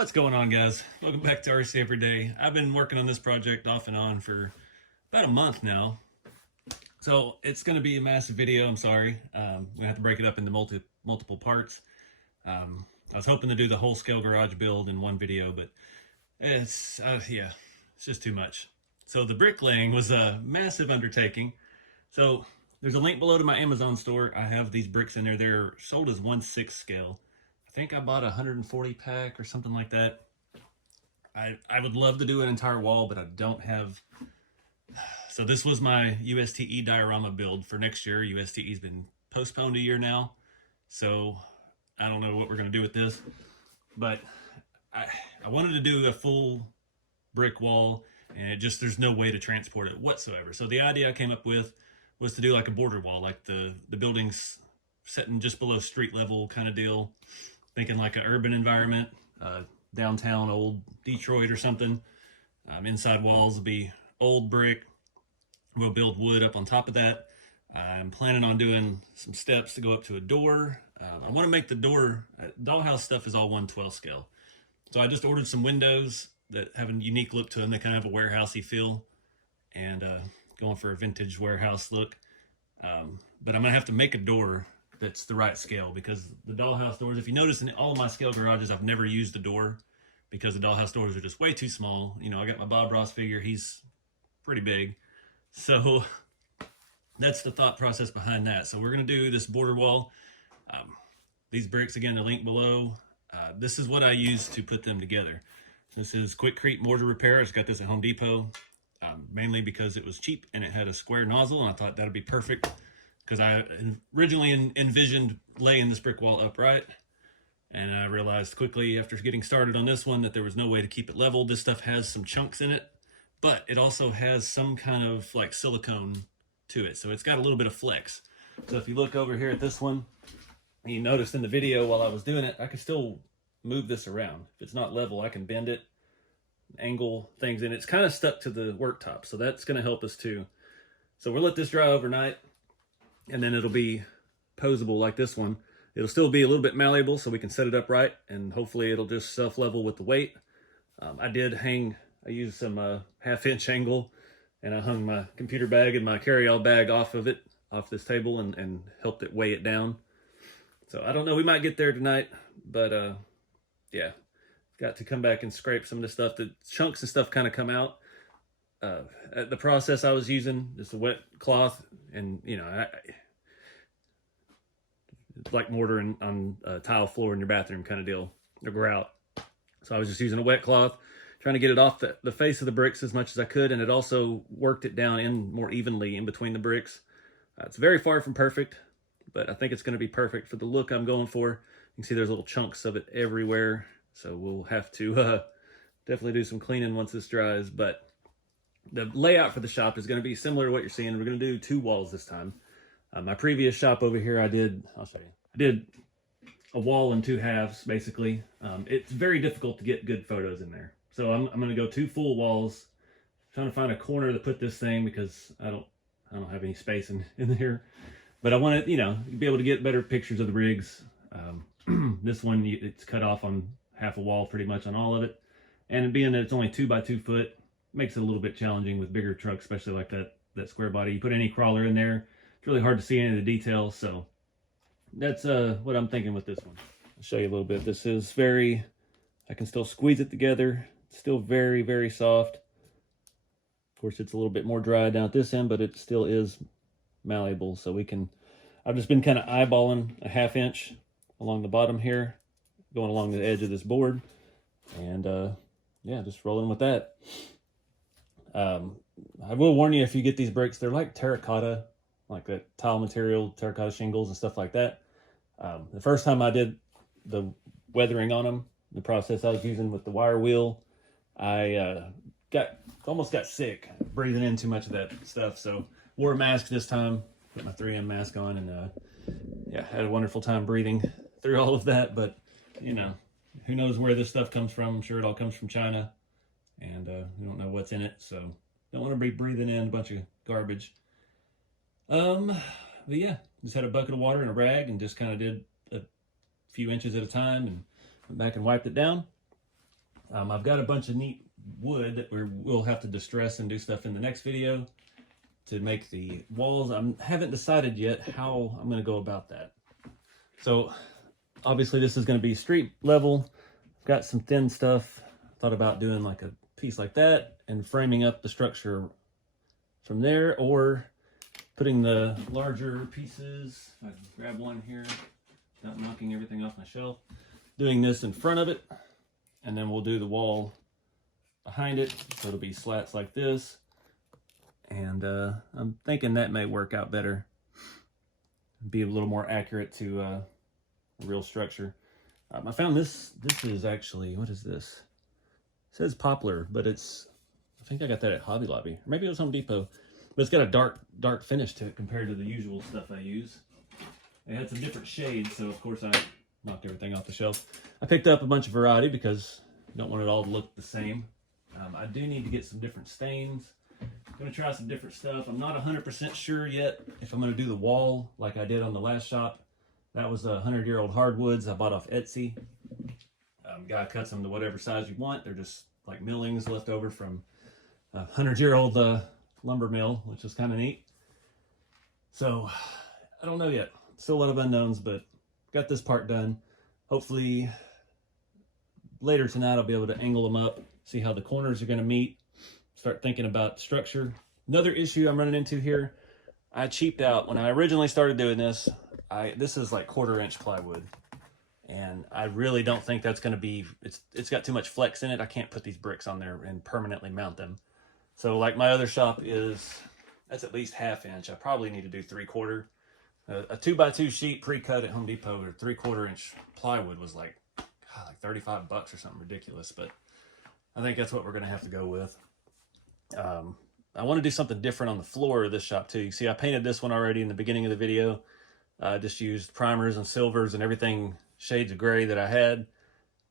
What's going on, guys? Welcome back to RC Everyday. I've been working on this project off and on for about a month now. So it's going to be a massive video. I'm sorry. We have to break it up into multiple parts. I was hoping to do the whole scale garage build in one video, but it's just too much. So the bricklaying was a massive undertaking. So there's a link below to my Amazon store. I have these bricks in there. They're sold as 1/6 scale. I think I bought a 140 pack or something like that. I would love to do an entire wall, but I don't have. So this was my USTE diorama build for next year. USTE's been postponed a year now, so I don't know what we're gonna do with this, but I wanted to do a full brick wall, and there's no way to transport it whatsoever. So the idea I came up with was to do like a border wall, like the buildings sitting just below street level kind of deal. Thinking like an urban environment, downtown old Detroit or something. Inside walls will be old brick. We'll build wood up on top of that. I'm planning on doing some steps to go up to a door. I want to make the door, dollhouse stuff is all 1/12 scale. So I just ordered some windows that have a unique look to them. They kind of have a warehousey feel, and going for a vintage warehouse look. But I'm gonna have to make a door that's the right scale, because the dollhouse doors, if you notice in all of my scale garages, I've never used the door because the dollhouse doors are just way too small. You know, I got my Bob Ross figure, he's pretty big. So that's the thought process behind that. So we're gonna do this border wall. These bricks, again, they're linked below. This is what I use to put them together. This is Quikrete Mortar Repair. I just got this at Home Depot, mainly because it was cheap and it had a square nozzle, and I thought that'd be perfect, because I originally envisioned laying this brick wall upright, and I realized quickly after getting started on this one that there was no way to keep it level. This stuff has some chunks in it, but it also has some kind of like silicone to it, so it's got a little bit of flex. So if you look over here at this one, you noticed in the video while I was doing it, I can still move this around. If it's not level, I can bend it, angle things, and it's kind of stuck to the worktop, so that's going to help us too. So we'll let this dry overnight, and then it'll be posable like this one. It'll still be a little bit malleable, so we can set it up right, and hopefully it'll just self-level with the weight. I used some 1/2 inch angle, and I hung my computer bag and my carry-all bag off this table, and helped it weigh it down. So I don't know, we might get there tonight, but yeah, got to come back and scrape some of the stuff. The chunks and stuff kind of come out. The process I was using, just a wet cloth, and you know, it's like mortar on a tile floor in your bathroom kind of deal, a grout. So I was just using a wet cloth, trying to get it off the face of the bricks as much as I could, and it also worked it down in more evenly in between the bricks. It's very far from perfect, but I think it's going to be perfect for the look I'm going for. You can see there's little chunks of it everywhere, so we'll have to definitely do some cleaning once this dries. But the layout for the shop is going to be similar to what you're seeing. We're going to do 2 walls this time. My previous shop over here, I'll show you. I did a wall in 2 halves, basically. It's very difficult to get good photos in there. So I'm going to go 2 full walls, trying to find a corner to put this thing, because I don't have any space in there. But I want to, you know, be able to get better pictures of the rigs. This one, it's cut off on half a wall pretty much on all of it. And being that it's only 2 by 2 foot, makes it a little bit challenging with bigger trucks, especially like that square body. You put any crawler in there, it's really hard to see any of the details. So that's what I'm thinking with this one. I'll show you a little bit. This is I can still squeeze it together. It's still very, very soft. Of course, it's a little bit more dry down at this end, but it still is malleable. So I've just been kind of eyeballing a 1/2 inch along the bottom here, going along the edge of this board, and yeah, just rolling with that. I will warn you, if you get these bricks, they're like terracotta, like that tile material, terracotta shingles and stuff like that. The first time I did the weathering on them, the process I was using with the wire wheel, I almost got sick breathing in too much of that stuff. So wore a mask this time, put my 3M mask on, and yeah, had a wonderful time breathing through all of that. But you know, who knows where this stuff comes from? I'm sure it all comes from China, and we don't know what's in it, so don't want to be breathing in a bunch of garbage. But yeah, just had a bucket of water and a rag, and just kind of did a few inches at a time, and went back and wiped it down. I've got a bunch of neat wood that we'll have to distress and do stuff in the next video to make the walls. I haven't decided yet how I'm going to go about that. So obviously this is going to be street level. I've got some thin stuff. Thought about doing like a piece like that and framing up the structure from there, or putting the larger pieces, if I can grab one here without knocking everything off my shelf, doing this in front of it, and then we'll do the wall behind it, so it'll be slats like this. And I'm thinking that may work out better, be a little more accurate to a real structure. I found this is actually, what is this? It says poplar, but it's, I think I got that at Hobby Lobby, or maybe it was Home Depot. But it's got a dark finish to it compared to the usual stuff I use. It had some different shades, so of course I knocked everything off the shelf. I picked up a bunch of variety because you don't want it all to look the same. I do need to get some different stains. I'm gonna try some different stuff. I'm not 100% sure yet if I'm gonna do the wall like I did on the last shop. That was 100-year-old hardwoods I bought off Etsy. Guy cuts them to whatever size you want. They're just like millings left over from a 100-year-old lumber mill, which is kind of neat. So I don't know yet. Still a lot of unknowns, but got this part done. Hopefully later tonight I'll be able to angle them up, see how the corners are going to meet, start thinking about structure. Another issue I'm running into here, I cheaped out when I originally started doing this. This is like 1/4-inch plywood, and I really don't think that's going to be, it's got too much flex in it. I can't put these bricks on there and permanently mount them. So like my other shop that's at least 1/2 inch. I probably need to do 3/4. A 2x2 sheet pre-cut at Home Depot or 3/4-inch plywood was like, God, like $35 or something ridiculous. But I think that's what we're going to have to go with. I want to do something different on the floor of this shop too. You see, I painted this one already in the beginning of the video. I just used primers and silvers and everything shades of gray that I had.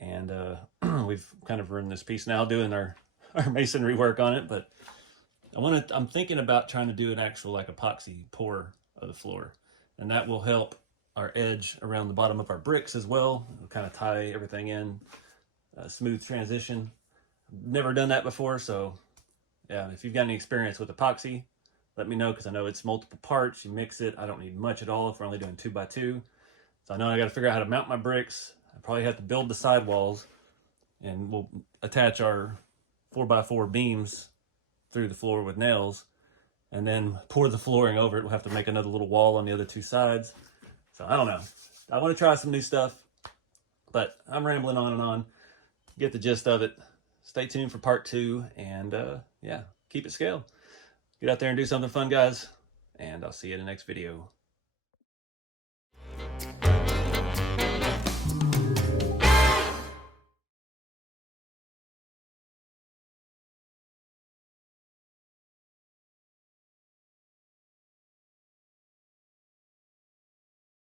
And we've kind of ruined this piece now doing our masonry work on it, but I'm thinking about trying to do an actual like epoxy pour of the floor, and that will help our edge around the bottom of our bricks as well. It'll kind of tie everything in, smooth transition. Never done that before, so yeah, if you've got any experience with epoxy, let me know, because I know it's multiple parts. You mix it. I don't need much at all if we're only doing 2x2. So I know I got to figure out how to mount my bricks. I probably have to build the sidewalls, and we'll attach our 4x4 beams through the floor with nails, and then pour the flooring over it. We'll have to make another little wall on the other two sides. So I don't know. I want to try some new stuff, but I'm rambling on and on. Get the gist of it. Stay tuned for part 2, and yeah, keep it scale. Get out there and do something fun, guys, and I'll see you in the next video.